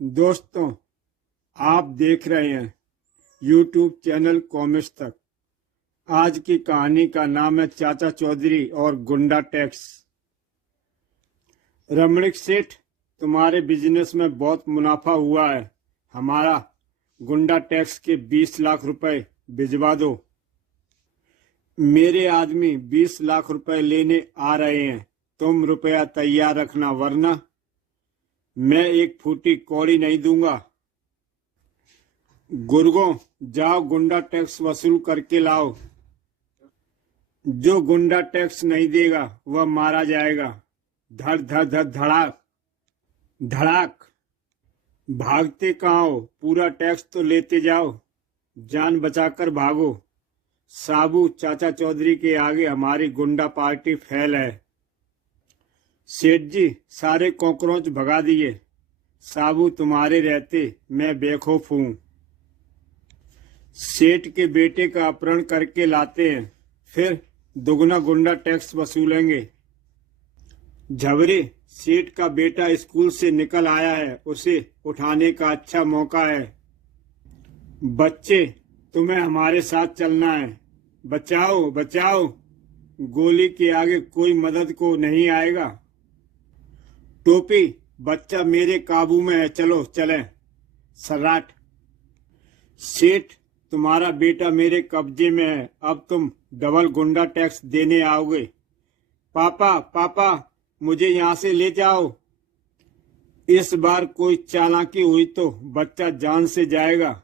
दोस्तों, आप देख रहे हैं YouTube चैनल कॉमिक्स तक। आज की कहानी का नाम है चाचा चौधरी और गुंडा टैक्स। रमणिक सेठ, तुम्हारे बिजनेस में बहुत मुनाफा हुआ है। हमारा गुंडा टैक्स के 20 लाख रुपए भिजवा दो। मेरे आदमी 20 लाख रुपए लेने आ रहे हैं। तुम रुपया तैयार रखना, वरना मैं एक फूटी कौड़ी नहीं दूंगा। गुर्गों, जाओ गुंडा टैक्स वसूल करके लाओ। जो गुंडा टैक्स नहीं देगा वह मारा जाएगा। धड़ धड़ धड़ धड़ाक धड़ाक। भागते कहाँ हो? पूरा टैक्स तो लेते जाओ, जान बचाकर भागो। साबू, चाचा चौधरी के आगे हमारी गुंडा पार्टी फेल है। सेठ जी, सारे कॉकरोच भगा दिए। साबू, तुम्हारे रहते मैं बेखौफ हूं। सेठ के बेटे का अपहरण करके लाते हैं, फिर दुगना गुंडा टैक्स वसूलेंगे। झबरे, सेठ का बेटा स्कूल से निकल आया है, उसे उठाने का अच्छा मौका है। बच्चे, तुम्हें हमारे साथ चलना है। बचाओ बचाओ, गोली के आगे कोई मदद को नहीं आएगा। टोपी, बच्चा मेरे काबू में है, चलो चलें। सराट, सेठ, तुम्हारा बेटा मेरे कब्जे में है, अब तुम डबल गुंडा टैक्स देने आओगे। पापा पापा, मुझे यहाँ से ले जाओ। इस बार कोई चालाकी हुई तो बच्चा जान से जाएगा।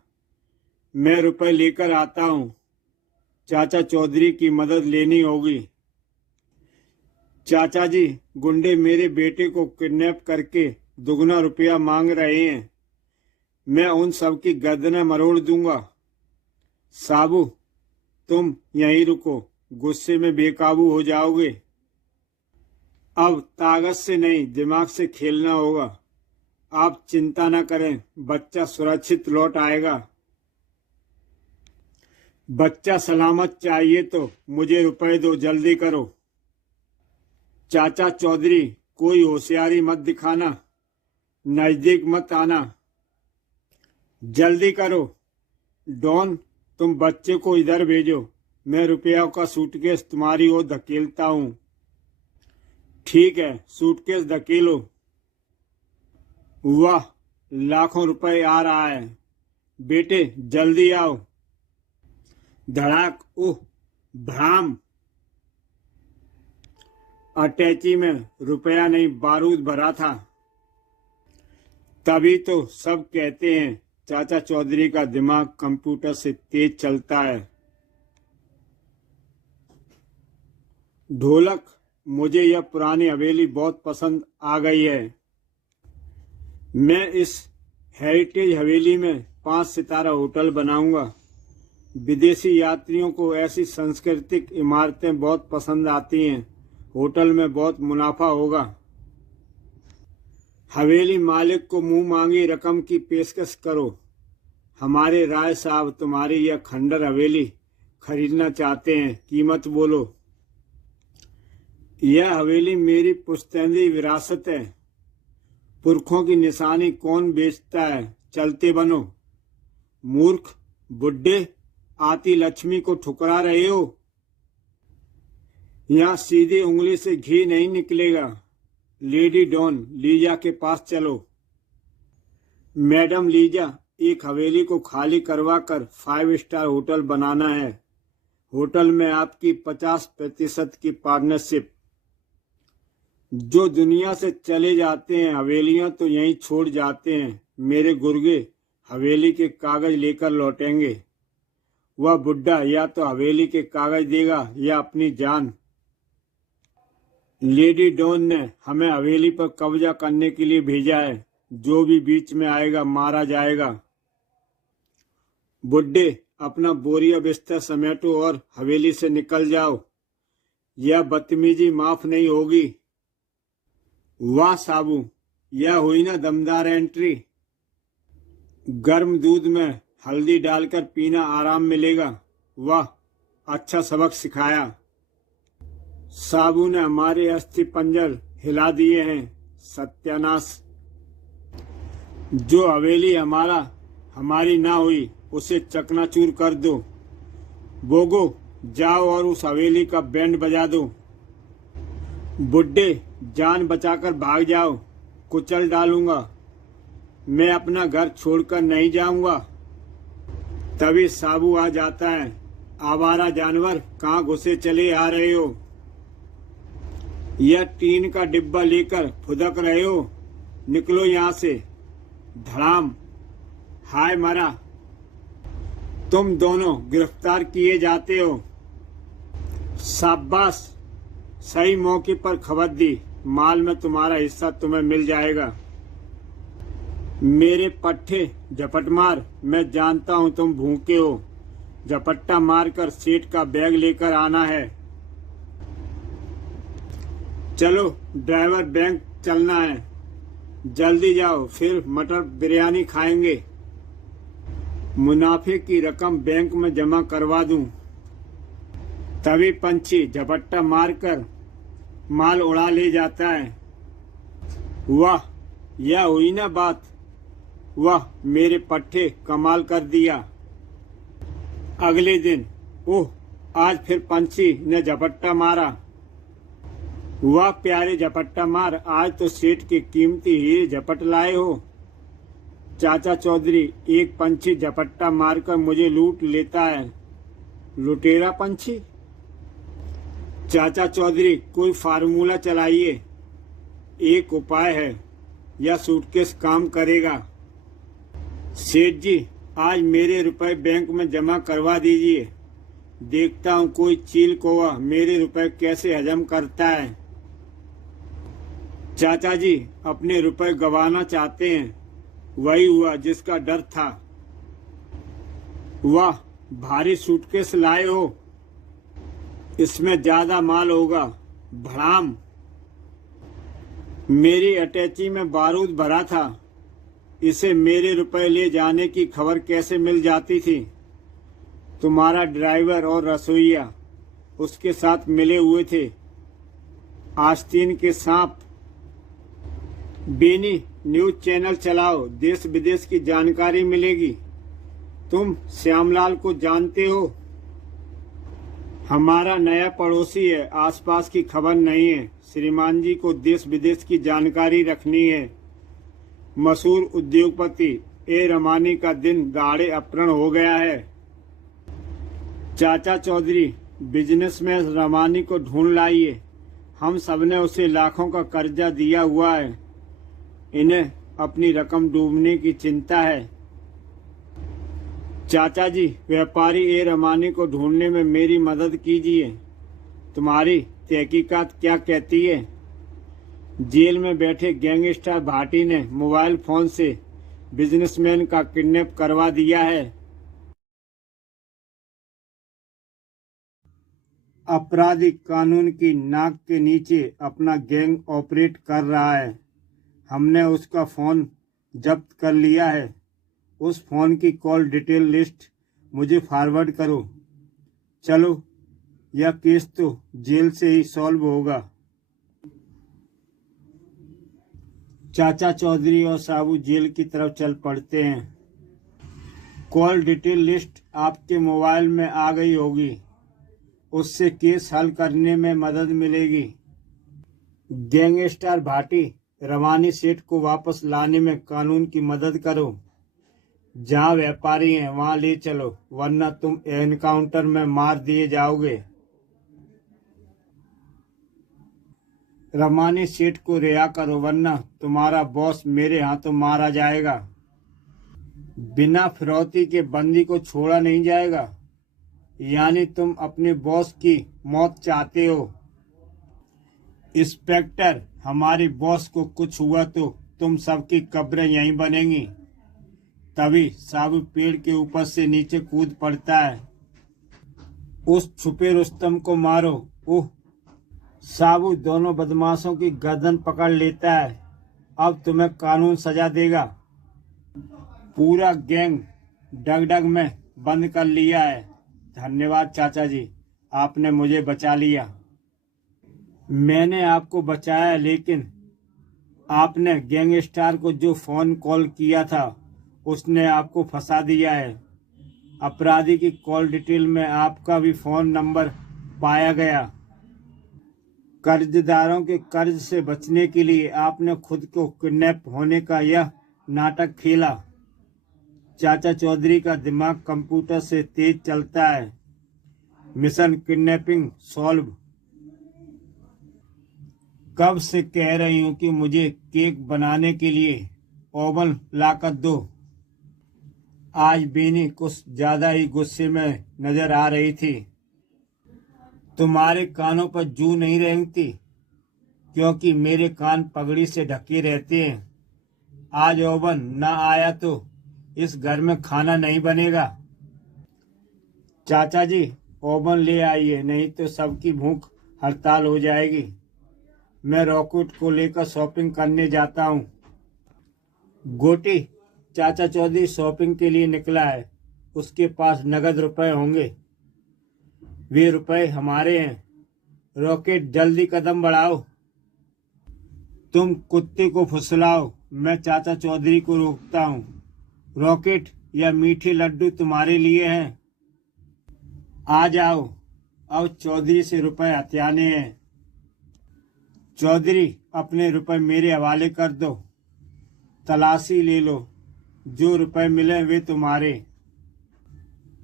मैं रुपए लेकर आता हूँ। चाचा चौधरी की मदद लेनी होगी। चाचा जी, गुंडे मेरे बेटे को किडनैप करके दुगना रुपया मांग रहे हैं। मैं उन सब की गर्दनें मरोड़ दूंगा। साबू, तुम यहीं रुको, गुस्से में बेकाबू हो जाओगे। अब ताकत से नहीं, दिमाग से खेलना होगा। आप चिंता न करें, बच्चा सुरक्षित लौट आएगा। बच्चा सलामत चाहिए तो मुझे रुपए दो, जल्दी करो। चाचा चौधरी, कोई होशियारी मत दिखाना, नजदीक मत आना, जल्दी करो। डॉन, तुम बच्चे को इधर भेजो, मैं रुपयों का सूटकेस तुम्हारी ओर धकेलता हूँ। ठीक है, सूटकेस धकेलो। वाह, लाखों रुपए आ रहा है। बेटे जल्दी आओ। धड़ाक, ओह भ्राम। अटैची में रुपया नहीं, बारूद भरा था। तभी तो सब कहते हैं चाचा चौधरी का दिमाग कंप्यूटर से तेज चलता है। ढोलक, मुझे यह पुरानी हवेली बहुत पसंद आ गई है। मैं इस हेरिटेज हवेली में 5 सितारा होटल बनाऊंगा। विदेशी यात्रियों को ऐसी सांस्कृतिक इमारतें बहुत पसंद आती हैं। होटल में बहुत मुनाफा होगा। हवेली मालिक को मुंह मांगी रकम की पेशकश करो। हमारे राय साहब तुम्हारी यह खंडर हवेली खरीदना चाहते हैं, कीमत बोलो। यह हवेली मेरी पुश्तैनी विरासत है। पुरखों की निशानी कौन बेचता है? चलते बनो। मूर्ख बुड्ढे, आती लक्ष्मी को ठुकरा रहे हो। यहाँ सीधी उंगली से घी नहीं निकलेगा। लेडी डॉन, लीजा के पास चलो। मैडम लीजा, एक हवेली को खाली करवा कर 5 स्टार होटल बनाना है। होटल में आपकी 50% की पार्टनरशिप। जो दुनिया से चले जाते हैं, हवेलियां तो यहीं छोड़ जाते हैं। मेरे गुर्गे हवेली के कागज लेकर लौटेंगे। वह बुड्ढा या तो हवेली के कागज देगा या अपनी जान। लेडी डॉन ने हमें हवेली पर कब्जा करने के लिए भेजा है। जो भी बीच में आएगा मारा जाएगा। बुड्ढे, अपना बोरिया बिस्तर समेटो और हवेली से निकल जाओ। यह बदतमीजी माफ नहीं होगी। वाह साबू, यह हुई ना दमदार एंट्री। गर्म दूध में हल्दी डालकर पीना, आराम मिलेगा। वाह, अच्छा सबक सिखाया। साबू ने हमारे अस्थि पंजर हिला दिए हैं। सत्यानाश। जो हवेली हमारी ना हुई उसे चकनाचूर कर दो। बोगो, जाओ और उस हवेली का बैंड बजा दो। बुड्ढे, जान बचाकर भाग जाओ, कुचल डालूंगा। मैं अपना घर छोड़कर नहीं जाऊंगा। तभी साबू आ जाता है। आवारा जानवर, कहाँ घुसे चले आ रहे हो? यह टीन का डिब्बा लेकर फुदक रहे हो? निकलो यहाँ से। धड़ाम। हाय मरा। तुम दोनों गिरफ्तार किए जाते हो। शाबाश, सही मौके पर खबर दी। माल में तुम्हारा हिस्सा तुम्हें मिल जाएगा। मेरे पट्टे झपट मार, मैं जानता हूं तुम भूखे हो। झपट्टा मारकर सेठ का बैग लेकर आना है। चलो ड्राइवर, बैंक चलना है। जल्दी जाओ, फिर मटर बिरयानी खाएंगे। मुनाफे की रकम बैंक में जमा करवा दूं। तभी पंछी झपट्टा मारकर माल उड़ा ले जाता है। वाह, यह हुई ना बात। वाह, मेरे पट्टे कमाल कर दिया। अगले दिन, ओह, आज फिर पंछी ने झपट्टा मारा। वाह प्यारे झपट्टा मार, आज तो सेठ के कीमती हीरे झपट लाए हो। चाचा चौधरी, एक पंछी झपट्टा मारकर मुझे लूट लेता है। लुटेरा पंछी। चाचा चौधरी, कोई फार्मूला चलाइए। एक उपाय है, यह सूटकेस काम करेगा। सेठ जी, आज मेरे रुपए बैंक में जमा करवा दीजिए। देखता हूँ कोई चील कौवा मेरे रुपए कैसे हजम करता है। चाचा जी अपने रुपए गंवाना चाहते हैं। वही हुआ जिसका डर था। वाह, भारी सूटकेस लाए हो। इसमें ज्यादा माल होगा। भड़ाम। मेरी अटैची में बारूद भरा था। इसे मेरे रुपए ले जाने की खबर कैसे मिल जाती थी? तुम्हारा ड्राइवर और रसोइया उसके साथ मिले हुए थे। आस्तीन के सांप। बेनी, न्यूज चैनल चलाओ, देश विदेश की जानकारी मिलेगी। तुम श्यामलाल को जानते हो? हमारा नया पड़ोसी है, आसपास की खबर नहीं है। श्रीमान जी को देश विदेश की जानकारी रखनी है। मशहूर उद्योगपति ए रमानी का दिन दाड़े अपहरण हो गया है। चाचा चौधरी, बिजनेसमैन रमानी को ढूंढ लाइए। हम सबने उसे लाखों का कर्जा दिया हुआ है। इन्हें अपनी रकम डूबने की चिंता है। चाचा जी, व्यापारी ए रमानी को ढूंढने में मेरी मदद कीजिए। तुम्हारी तहकीकात क्या कहती है? जेल में बैठे गैंगस्टर भाटी ने मोबाइल फोन से बिजनेसमैन का किडनैप करवा दिया है। अपराधी कानून की नाक के नीचे अपना गैंग ऑपरेट कर रहा है। हमने उसका फोन जब्त कर लिया है। उस फोन की कॉल डिटेल लिस्ट मुझे फॉरवर्ड करो। चलो, यह केस तो जेल से ही सॉल्व होगा। चाचा चौधरी और साबू जेल की तरफ चल पड़ते हैं। कॉल डिटेल लिस्ट आपके मोबाइल में आ गई होगी। उससे केस हल करने में मदद मिलेगी। गैंगस्टर भाटी रवानी सेठ को वापस लाने में कानून की मदद करो। जहाँ व्यापारी हैं वहाँ ले चलो, वरना तुम एनकाउंटर में मार दिए जाओगे। रमानी सेठ को रिहा करो, वरना तुम्हारा बॉस मेरे हाथों मारा जाएगा। बिना फिरौती के बंदी को छोड़ा नहीं जाएगा। यानी तुम अपने बॉस की मौत चाहते हो। इंस्पेक्टर, हमारी बॉस को कुछ हुआ तो तुम सबकी कब्रें यहीं बनेंगी। तभी साबू पेड़ के ऊपर से नीचे कूद पड़ता है। उस छुपे रुस्तम को मारो। ओह! साबू दोनों बदमाशों की गर्दन पकड़ लेता है। अब तुम्हें कानून सजा देगा। पूरा गैंग डगडग में बंद कर लिया है। धन्यवाद चाचा जी, आपने मुझे बचा लिया। मैंने आपको बचाया, लेकिन आपने गैंगस्टर को जो फोन कॉल किया था उसने आपको फंसा दिया है। अपराधी की कॉल डिटेल में आपका भी फोन नंबर पाया गया। कर्जदारों के कर्ज से बचने के लिए आपने खुद को किडनैप होने का यह नाटक खेला। चाचा चौधरी का दिमाग कंप्यूटर से तेज चलता है। Mission kidnapping solve. कब से कह रही हूँ कि मुझे केक बनाने के लिए ओवन लाकर दो। आज बेनी कुछ ज्यादा ही गुस्से में नजर आ रही थी। तुम्हारे कानों पर जू नहीं रेंगती क्योंकि मेरे कान पगड़ी से ढके रहते हैं। आज ओवन ना आया तो इस घर में खाना नहीं बनेगा। चाचा जी ओवन ले आइए, नहीं तो सबकी भूख हड़ताल हो जाएगी। मैं रॉकेट को लेकर शॉपिंग करने जाता हूँ। गोटी, चाचा चौधरी शॉपिंग के लिए निकला है। उसके पास नगद रुपए होंगे। वे रुपए हमारे हैं। रॉकेट जल्दी कदम बढ़ाओ। तुम कुत्ते को फुसलाओ, मैं चाचा चौधरी को रोकता हूँ। रॉकेट या मीठे लड्डू तुम्हारे लिए हैं। आ जाओ, अब चौधरी से रुपए हथियाने हैं। चौधरी अपने रुपए मेरे हवाले कर दो। तलाशी ले लो, जो रुपए मिले वे तुम्हारे।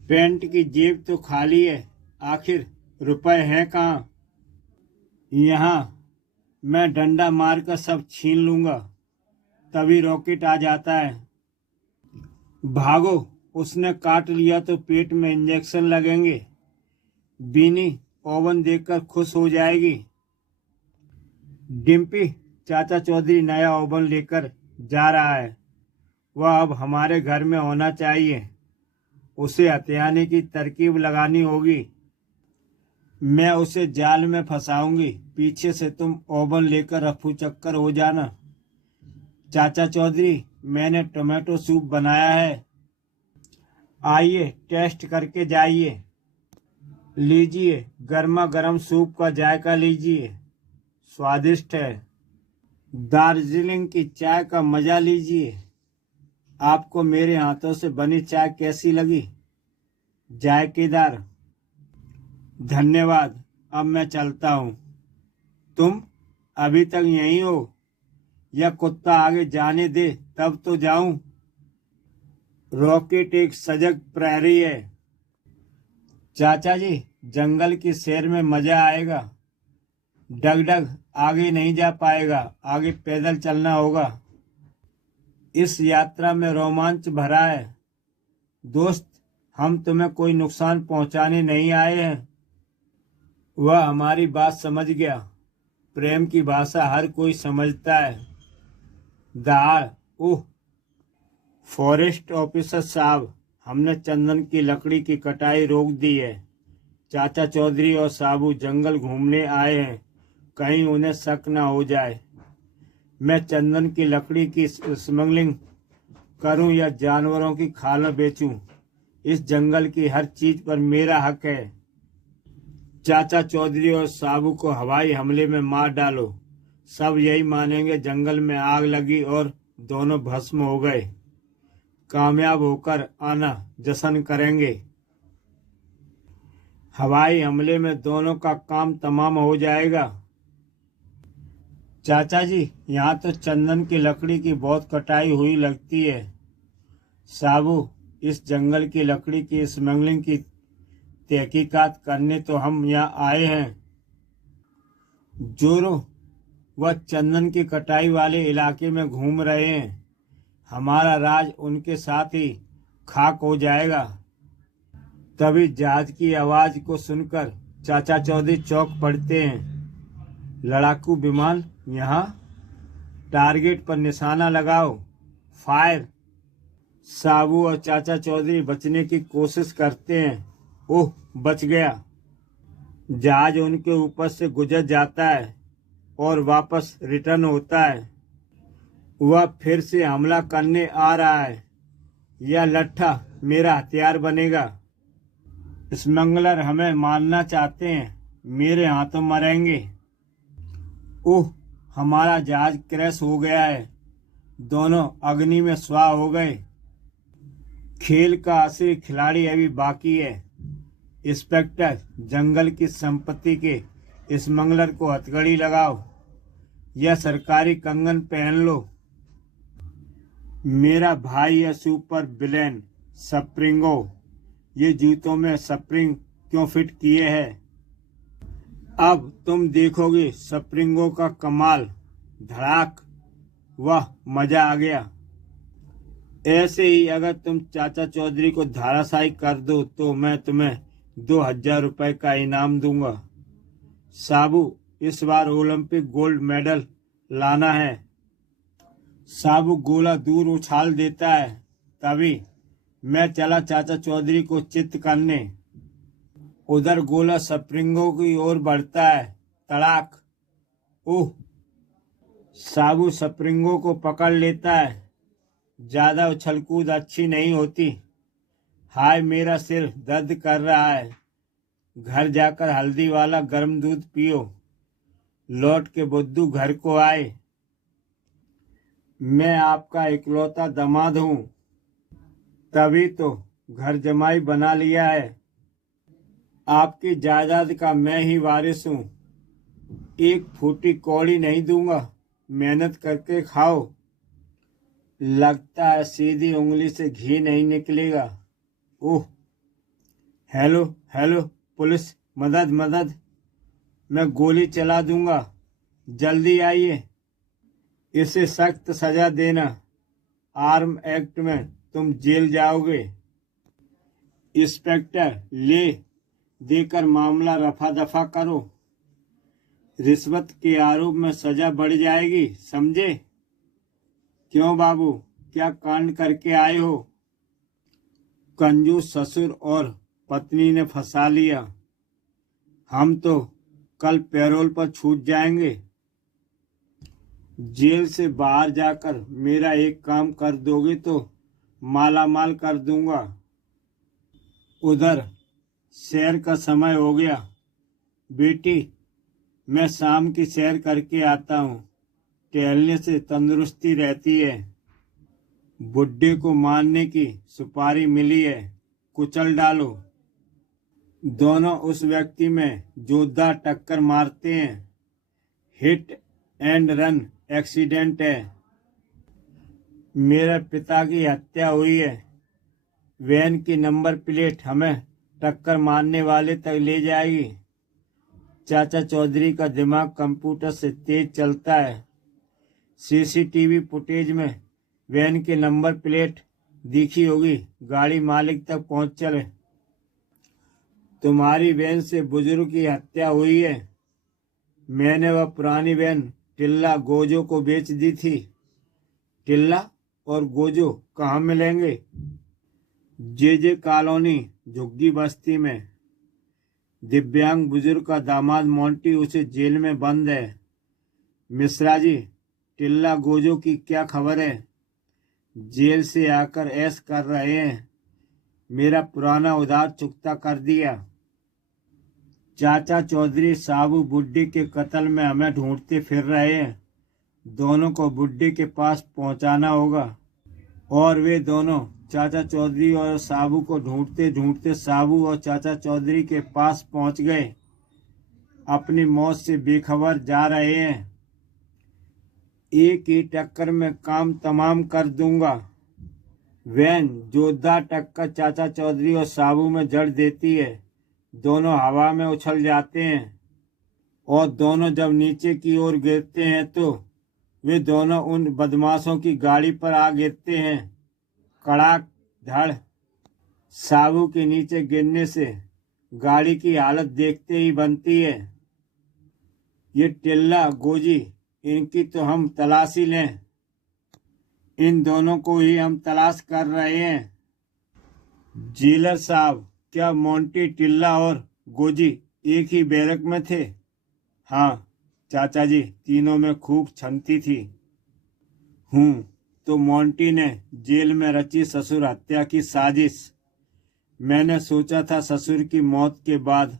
पैंट की जेब तो खाली है, आखिर रुपए हैं कहाँ? यहाँ। मैं डंडा मारकर सब छीन लूंगा। तभी रॉकेट आ जाता है। भागो, उसने काट लिया तो पेट में इंजेक्शन लगेंगे। बीनी ओवन देखकर खुश हो जाएगी। डिम्पी, चाचा चौधरी नया ओवन लेकर जा रहा है। वह अब हमारे घर में होना चाहिए। उसे हथियाने की तरकीब लगानी होगी। मैं उसे जाल में फंसाऊंगी। पीछे से तुम ओवन लेकर रफू चक्कर हो जाना। चाचा चौधरी, मैंने टोमेटो सूप बनाया है, आइए टेस्ट करके जाइए। लीजिए, गर्मा गर्म सूप का जायका लीजिए, स्वादिष्ट है। दार्जिलिंग की चाय का मजा लीजिए। आपको मेरे हाथों से बनी चाय कैसी लगी? जायकेदार। धन्यवाद, अब मैं चलता हूँ। तुम अभी तक यहीं हो या कुत्ता आगे जाने दे तब तो जाऊं? रॉकेट एक सजग प्रहरी है। चाचा जी, जंगल की सैर में मजा आएगा। डगडग आगे नहीं जा पाएगा, आगे पैदल चलना होगा। इस यात्रा में रोमांच भरा है। दोस्त, हम तुम्हें कोई नुकसान पहुंचाने नहीं आए हैं। वह हमारी बात समझ गया। प्रेम की भाषा हर कोई समझता है। दहाड़, ओह फॉरेस्ट ऑफिसर साहब, हमने चंदन की लकड़ी की कटाई रोक दी है। चाचा चौधरी और साबू जंगल घूमने आए हैं, कहीं उन्हें शक न हो जाए। मैं चंदन की लकड़ी की स्मगलिंग करूं या जानवरों की खाल बेचूं, इस जंगल की हर चीज पर मेरा हक है। चाचा चौधरी और साबू को हवाई हमले में मार डालो, सब यही मानेंगे जंगल में आग लगी और दोनों भस्म हो गए। कामयाब होकर आना, जश्न करेंगे। हवाई हमले में दोनों का काम तमाम हो जाएगा। चाचा जी, यहाँ तो चंदन की लकड़ी की बहुत कटाई हुई लगती है। साबू, इस जंगल की लकड़ी की स्मगलिंग की तहकीकात करने तो हम यहाँ आए हैं। जोरो, वह चंदन की कटाई वाले इलाके में घूम रहे हैं। हमारा राज उनके साथ ही खाक हो जाएगा। तभी जहाज की आवाज को सुनकर चाचा चौधरी चौंक पड़ते हैं। लड़ाकू विमान यहाँ, टारगेट पर निशाना लगाओ, फायर। साबू और चाचा चौधरी बचने की कोशिश करते हैं। ओह, बच गया। जहाज उनके ऊपर से गुजर जाता है और वापस रिटर्न होता है। वह फिर से हमला करने आ रहा है। यह लट्ठा मेरा हथियार बनेगा। स्मगलर हमें मारना चाहते हैं, मेरे हाथों मरेंगे। ओह, हमारा जहाज क्रैश हो गया है। दोनों अग्नि में स्वाह हो गए। खेल का असली खिलाड़ी अभी बाकी है। इंस्पेक्टर, जंगल की संपत्ति के स्मगलर को हथकड़ी लगाओ या सरकारी कंगन पहन लो। मेरा भाई है सुपर विलेन स्प्रिंगो। ये जूतों में स्प्रिंग क्यों फिट किए हैं? अब तुम देखोगे स्प्रिंगो का कमाल। धड़ाक, वाह, मजा आ गया। ऐसे ही अगर तुम चाचा चौधरी को धाराशायी कर दो तो मैं तुम्हें 2000 रुपए का इनाम दूंगा। साबू, इस बार ओलंपिक गोल्ड मेडल लाना है। साबू गोला दूर उछाल देता है। तभी मैं चला चाचा चौधरी को चित्त करने। उधर गोला स्प्रिंगो की ओर बढ़ता है। तड़ाक, ओह! साबू स्प्रिंगो को पकड़ लेता है। ज्यादा उछलकूद अच्छी नहीं होती। हाय, मेरा सिर दर्द कर रहा है। घर जाकर हल्दी वाला गर्म दूध पियो। लौट के बुद्धू घर को आए। मैं आपका इकलौता दामाद हूँ, तभी तो घर जमाई बना लिया है। आपकी जायदाद का मैं ही वारिस हूँ। एक फूटी कौड़ी नहीं दूंगा। मेहनत करके खाओ। लगता है सीधी उंगली से घी नहीं निकलेगा। ओह! हेलो हेलो, पुलिस, मदद मदद, मैं गोली चला दूंगा, जल्दी आइए। इसे सख्त सजा देना। आर्म एक्ट में तुम जेल जाओगे। इंस्पेक्टर, ले देकर मामला रफा दफा करो। रिश्वत के आरोप में सजा बढ़ जाएगी, समझे? क्यों बाबू, क्या कांड करके आए हो? कंजूस ससुर और पत्नी ने फंसा लिया। हम तो कल पैरोल पर छूट जाएंगे। जेल से बाहर जाकर मेरा एक काम कर दोगे तो मालामाल कर दूंगा। उधर सैर का समय हो गया। बेटी, मैं शाम की सैर करके आता हूँ। टहलने से तंदुरुस्ती रहती है। बुड्ढे को मारने की सुपारी मिली है, कुचल डालो। दोनों उस व्यक्ति में जोरदार टक्कर मारते हैं। हिट एंड रन एक्सीडेंट है। मेरे पिता की हत्या हुई है। वैन की नंबर प्लेट हमें टक्कर मारने वाले तक ले जाएगी। चाचा चौधरी का दिमाग कंप्यूटर से तेज चलता है। सीसीटीवी फुटेज में वैन की नंबर प्लेट दिखी होगी। गाड़ी मालिक तक पहुंच चले। तुम्हारी वैन से बुजुर्ग की हत्या हुई है। मैंने वह पुरानी वैन टिल्ला गोजो को बेच दी थी। टिल्ला और गोजो कहाँ मिलेंगे? जे कॉलोनी, झुग्गी बस्ती में। दिव्यांग बुजुर्ग का दामाद मोंटी उसे जेल में बंद है। मिश्रा जी, टिल्ला गोजो की क्या खबर है? जेल से आकर ऐश कर रहे हैं। मेरा पुराना उधार चुकता कर दिया। चाचा चौधरी साबू बुड्ढे के कत्ल में हमें ढूंढते फिर रहे हैं। दोनों को बुड्ढे के पास पहुंचाना होगा। और वे दोनों चाचा चौधरी और साबू को ढूंढते ढूंढते साबू और चाचा चौधरी के पास पहुंच गए। अपनी मौत से बेखबर जा रहे हैं। एक ही टक्कर में काम तमाम कर दूंगा। वैन जोरदार टक्कर चाचा चौधरी और साबू में जड़ देती है। दोनों हवा में उछल जाते हैं और दोनों जब नीचे की ओर गिरते हैं तो वे दोनों उन बदमाशों की गाड़ी पर आ गिरते हैं। कड़ाक धड़। साबू के नीचे गिरने से गाड़ी की हालत देखते ही बनती है। ये टिल्ला गोजी, इनकी तो हम तलाशी लें। इन दोनों को ही हम तलाश कर रहे हैं। जेलर साहब, क्या मोंटी, टिल्ला और गोजी एक ही बैरक में थे? हाँ चाचा जी, तीनों में खूब छनती थी। तो मोंटी ने जेल में रची ससुर हत्या की साजिश। मैंने सोचा था ससुर की मौत के बाद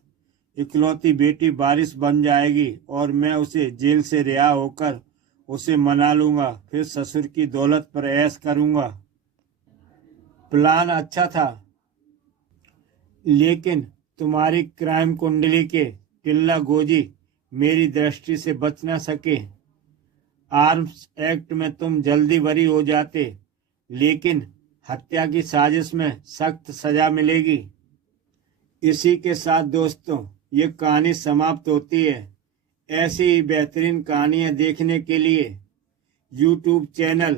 इकलौती बेटी बारिश बन जाएगी और मैं उसे जेल से रिहा होकर उसे मना लूंगा, फिर ससुर की दौलत पर ऐश करूंगा। प्लान अच्छा था, लेकिन तुम्हारी क्राइम कुंडली के टिल्ला गोजी मेरी दृष्टि से बच न सके। आर्म्स एक्ट में तुम जल्दी बरी हो जाते, लेकिन हत्या की साजिश में सख्त सजा मिलेगी। इसी के साथ दोस्तों ये कहानी समाप्त होती है। ऐसी ही बेहतरीन कहानियां देखने के लिए YouTube चैनल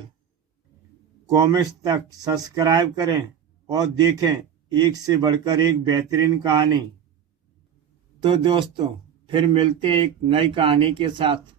कॉमिक्स तक सब्सक्राइब करें और देखें एक से बढ़कर एक बेहतरीन कहानी। तो दोस्तों फिर मिलते हैं एक नई कहानी के साथ।